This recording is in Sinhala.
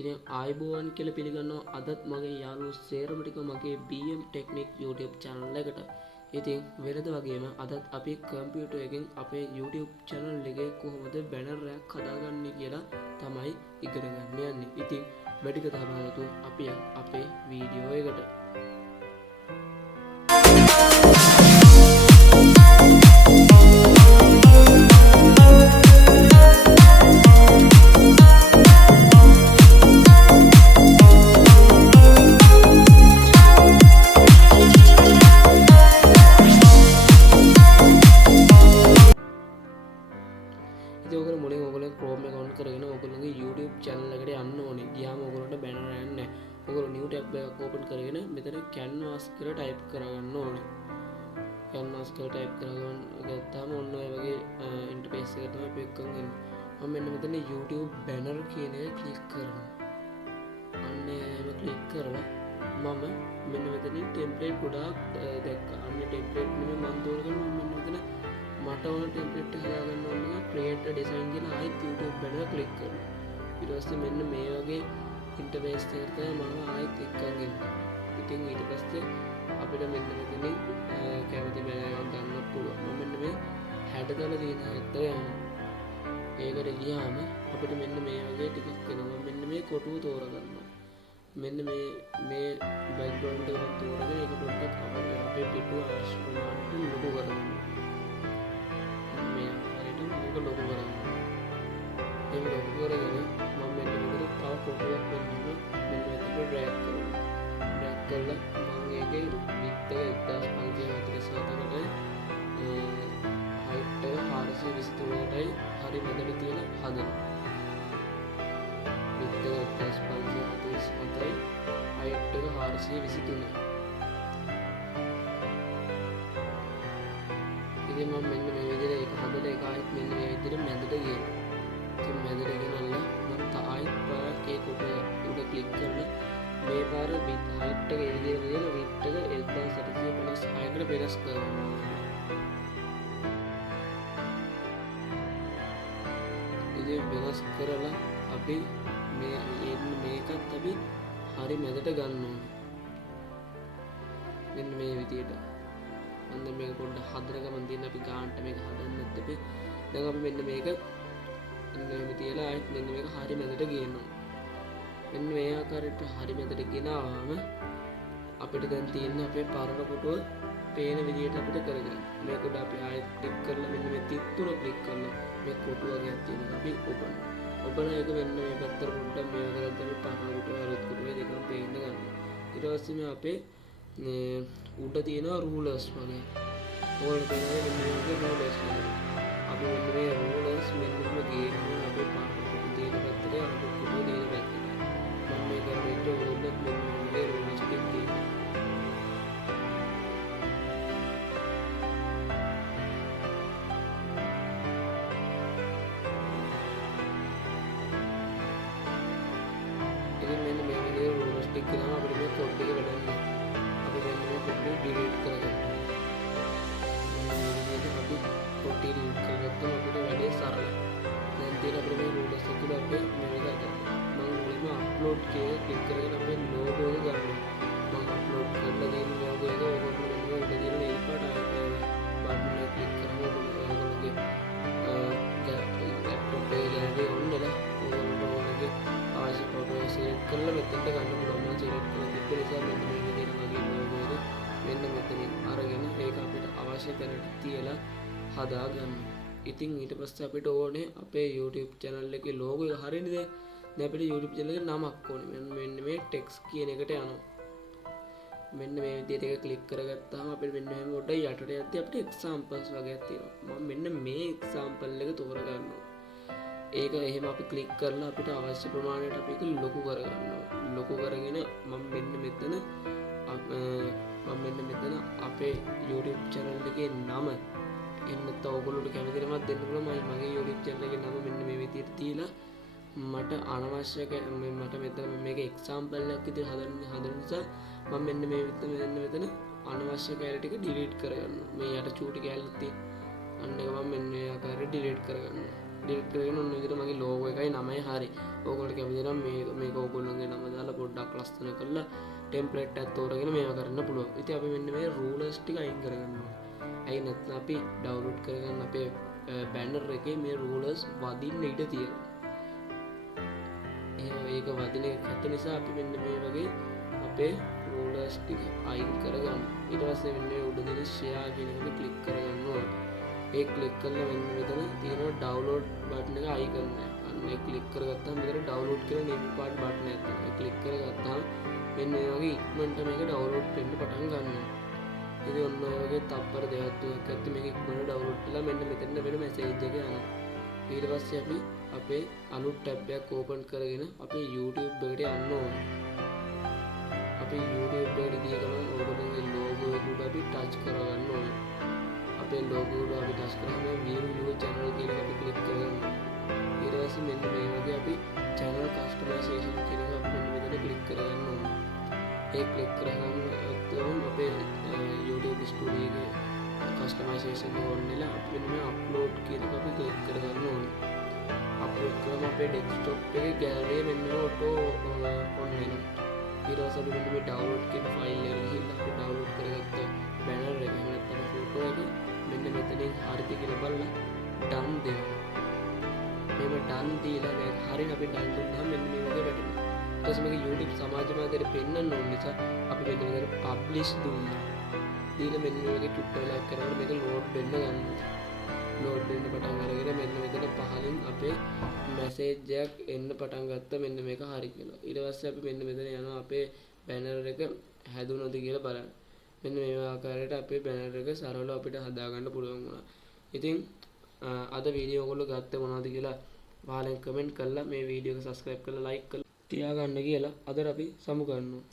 ඉතින් ආයිබෝවන් කියලා පිළිගන්නවා අදත් මගේ යාළුවෝ සේරම ටික මගේ BM Technique YouTube channel එකට. ඉතින් වෙනද වගේම අදත් අපි කම්පියුටර් එකෙන් අපේ YouTube channel එකේ කොහොමද banner එකක් හදාගන්නේ කියලා තමයි ඉගෙන ගන්න යන්නේ. ඉතින් වැඩි කතා බහ නැතුව අපි අපේ වීඩියෝ එකට. ඔගල මුලින් ඔගල Chrome account කරගෙන ඔගලගේ YouTube channel එකට යන්න ඕනේ. ගියාම ඔගලන්ට banner එකක් නැහැ. ඔගල new tab එකක් open කරගෙන මෙතන canvas කියලා type කරගන්න ඕනේ. canvas කියලා type කරගන්න ගත්තාම ඔන්න ඔය වගේ interface එක තමයි අපි එක්කන් එන්නේ. මම මෙන්න මෙතන YouTube banner කියන එක click කරනවා. අන්න එහෙම click කරලා මම මෙන්න මෙතනින් template ගොඩාක් දැක්කා. අන්න template නෙමෙයි මම තෝරගන්න මෙන්න මෙතන මට ඕන ටෙම්ප්ලේට් එක හදාගන්න ඕන එක create a design කියලා ආයෙත් YouTube banner click කරනවා. ඊට පස්සේ මෙන්න මේ වගේ interface එකකට මම ආයෙත් එක්කන් එනවා. ඉතින් ඊට පස්සේ අපිට මෙන්න මෙතනින් කැමති banner එකක් ගන්න පුළුවන්. මම මෙන්න මේ හැඩතල තියෙන හැඩතල යනවා. ඒකට ගියාම අපිට මෙන්න මේ වගේ ටිකක් එනවා. මෙන්න මේ කොටුව තෝරගන්නවා. මෙන්න මේ background එක තෝරගෙන ඒක පොඩ්ඩක් අපේ පිටුව අවශ්‍ය ප්‍රමාණයට ලොකු කරගන්නවා. ලොකු කරගන්න. ඒක ලොකු කරගෙන මම මෙන්න මෙතන තව කොටුවක් වෙන්නම මෙන්න මෙතන drag කරනවා. drag කරලා මම ඒකේ width එක 1547කට height එක 423ටයි හරි මැදට තියලා හදනවා. width එක 1547යි height එක 423යි. ඉතින් මම මෙන්න මේ විදිහට ඒක හදලා ඒක ආයෙත් මෙන්න මේ විදිහට මැදට ගේනවා. ඉතින් මැදට ගෙනල්ලා මම ආයෙත් පාරක් ඒ කොට උඩ ක්ලික් කරලා මේ පාර width height එක ඒ විදිහට දාලා width එක 1756කට වෙනස් කරනවා. ඉතින් වෙනස් කරලා අපි මේකත් අපි හරි මැදට ගන්න ඕනේ. මෙන්න මේ විදිහට අන්න මේක පොඩ්ඩක් හදන ගමන් තියෙන අපි ගානට මේක හදන්න නැත්නම් දැන් අපි මෙන්න මේක මෙන්න තියලා ආයෙත් මෙන්න මේක හරිය මැදට ගේනවා. මෙන්න මේ ආකාරයට හරිය මැදට ගෙනාවම අපිට දැන් තියෙන අපේ පරණ කොටුව පේන විදිහට අපිට කරගන්න. මේක උඩ අපි ආයෙත් ක්ලික් කරලා මෙන්න මේ තිත් තුන ක්ලික් කරලා මේ කොටුව වගේ තියෙනවා අපි ඔබන ඒක මෙන්න මේ පැත්තට පොඩ්ඩක් මේක කරලා අපි පරණ කොටුව අලුත් කොටුව දෙකම පේන්න ගන්නවා. ඊට පස්සේ මේ අපේ උඩ තියෙනවා රූලර්ස් වගේ. ඕල් පේනවා මෙන්න මේ වගේ රූලර්ස් වගේ. අපි මෙන්න මේ රූලර්ස් මෙන්නම ගේනවා අපේ පාරට තියෙන පැත්තට අනිත් කොටුව තියෙන පැත්තට. මම මේ කරන්නේ ඕල්ලත් මෙන්න මේ රූලර්ස් ටික තියෙනවා. ඉතින් මෙන්න මේ විදිහේ රූලර්ස් ටික ගාම අපිට මේ කොට් එක වැඩන්නේ. delete කරගන්න. අපි කොටි delete කරගත්තම අපිට වැඩේ සරලයි. දැන් තියෙන අපිට මේ රූලර්ස් එක තුල අපි මේක ගන්න. මම මුලින්ම අප්ලෝඩ් එකේ ක්ලික් කරගෙන අපේ logo එක ගන්නවා. මම අප්ලෝඩ් කරලා තියෙන logo එක ඔයගොල්ලෝ මෙන්න උඩ තියෙන මේ පාට බටන් එක ක්ලික් කරලා ඔයගොල්ලෝගේ laptop එකේ ගෑනේ ඔන්නලා ඔයගොල්ලෝගේ අවශ්‍ය ෆොටෝ select කරලා මෙතනට ගන්න පුළුවන්. මම select කරලා තිබ්බ නිසා මෙන්න මේ විදිහට වගේ logo එක මෙන්න මෙතනින් අරගෙන ඒක අපිට අවශ්‍ය තැනට තියලා හදාගන්න. ඉතින් ඊට පස්සේ අපිට ඕනේ අපේ YouTube channel එකේ logo එක හරියනේ දැන්. දැන් අපිට YouTube channel එකේ නමක් ඕනේ. මෙන්න මේ text කියන එකට යනවා. මෙන්න මේ විදිහට එක ක්ලික් කරගත්තාම අපිට මෙන්න මෙහෙම පොඩ්ඩක් යටට යද්දී අපිට examples වගේක් තියෙනවා. මම මෙන්න මේ example එක තෝරගන්නවා. ඒක එහෙම අපි ක්ලික් කරලා අපිට අවශ්‍ය ප්‍රමාණයට අපි ඒක ලොකු කරගන්නවා. ලොකු කරගෙන මම මෙන්න මෙතන අපේ YouTube channel එකේ නම එන්නත් ඔයගොල්ලෝට කැමති නමක් දෙන්න පුළුවන්. මම මගේ YouTube channel එකේ නම මෙන්න මේ විදිහට තියලා මට අනවශ්‍ය මට මෙතන මේක example එකක් විදිහට හදන නිසා මම මෙන්න මේ මෙතන අනවශ්‍ය කැලේ ටික delete කරගන්නවා. මේ යට චූටි කැලේ තියෙන අන්න එක මම මෙන්න මේ ආකාරයට delete කරගන්නවා. ඩිලීට් කරගෙන ඔන්න විදිහට මගේ ලෝගෝ එකයි නමයි හරි. ඕගොල්ලෝ කැමති නම් මේක ඕගොල්ලෝගේ නම දාලා පොඩ්ඩක් ලස්සන කරලා ටෙම්ප්ලේට් එකක් තෝරගෙන මේවා කරන්න පුළුවන්. ඉතින් අපි මෙන්න මේ රූලර්ස් ටික අයින් කරගන්න ඕනේ. ඇයි නැත්නම් අපි ඩවුන්ලෝඩ් කරගන්න අපේ බැනර් එකේ මේ රූලර්ස් වදින්න ඉඩ තියෙනවා. ඒක වදින එක ඇත්ත නිසා අපි මෙන්න මේ වගේ අපේ රූලර්ස් ටික අයින් කරගන්න. ඊට පස්සේ මෙන්න මේ උඩ දෙන ෂෙයා කියන එක ක්ලික් කරගන්න ඕනේ. ඒ ක්ලික් කරලා මෙන්න මෙතන තියෙනවා ඩවුන්ලෝඩ් බටන් එක අයිකන් එක. අන්න ඒ ක්ලික් කරගත්තාම මෙතන ඩවුන්ලෝඩ් කියලා නෙම් පාඩ් බටන් එකක් තියෙනවා. ඒ ක්ලික් කරගත්තාම මෙන්න මේ වගේ ඉක්මනට මේක ඩවුන්ලෝඩ් වෙන්න පටන් ගන්නවා. ඉතින් ඔන්න ඔය වගේ තප්පර දෙකක් තුනක් ඇත්තේ මේක ඉක්මනට ඩවුන්ලෝඩ් කරලා මෙන්න මෙතන වෙන මැසේජ් එක යනවා. ඊට පස්සේ අපි අපේ අලුත් ටැබ් එකක් ඕපන් කරගෙන අපේ YouTube එකට යන්න ඕනේ. අපේ YouTube එකට ගිය ගමන් ඕගොල්ලෝගේ ලෝගෝ එක උඩ අපි ටච් කරගන්න ඕනේ. අපේ ලෝගෝ උඩ අපි ටච් කරාම view your channel කියන එක අපි ක්ලික් කරගන්න. ඊට පස්සේ මෙන්න මේ වගේ අපි channel customization කියන එක අපි මෙන්න මෙතන ක්ලික් කරගන්න ඕනේ. ඒ ක්ලික් කරාම අපේ YouTube studio එකේ customization එක on වෙලා අපි මෙන්න මේ upload කියන එක අපි ක්ලික් කරගන්න ඕනේ. අප්ලෝඩ් කරාම අපේ ඩෙස්ක්ටොප් එකේ ගෑලරිය මෙන්න ඔටෝ on වෙනවා. ඊට පස්සේ අපි මෙන්න මේ ඩවුන්ලෝඩ් කියන ෆයිල් එකට ගිහිල්ලා අපි ඩවුන්ලෝඩ් කරගත්ත බැනර් එක නැත්නම් ෆොටෝ එක මෙන්න මෙතනින් හරිද කියලා බලලා done දෙනවා. මේක done දීලා දැන් හරියට අපි done දුන්නාම මෙන්න මේ වගේ වැටෙනවා. ඊට පස්සේ මේක YouTube සමාජ මාධ්‍යයට පෙන්වන්න ඕන නිසා අපි මෙන්න මෙතන publish දුන්නා. දීලා මෙන්න මේ වගේ ටුටෝරියල් එකක් කරනකොට මේක load වෙන්න ගන්නවා. load වෙන්න පටන් අරගෙන මෙන්න මෙතන පහලින් අපේ මැසේජ් එකක් එන්න පටන් ගත්තා මෙන්න මේක හරි කියලා. ඊට පස්සේ අපි මෙන්න මෙතන යනවා අපේ බැනර් එක හැදුනොද කියලා බලන්න. මෙන්න මේ ආකාරයට අපේ බැනර් එක සරලව අපිට හදාගන්න පුළුවන් වුණා. ඉතින් අද වීඩියෝ ඔයගොල්ලෝ ගත්තේ මොනවද කියලා පහලින් කමෙන්ට් කරලා මේ වීඩියෝ එක subscribe කරලා like කරලා තියාගන්න කියලා අද අපි සමු ගන්නවා.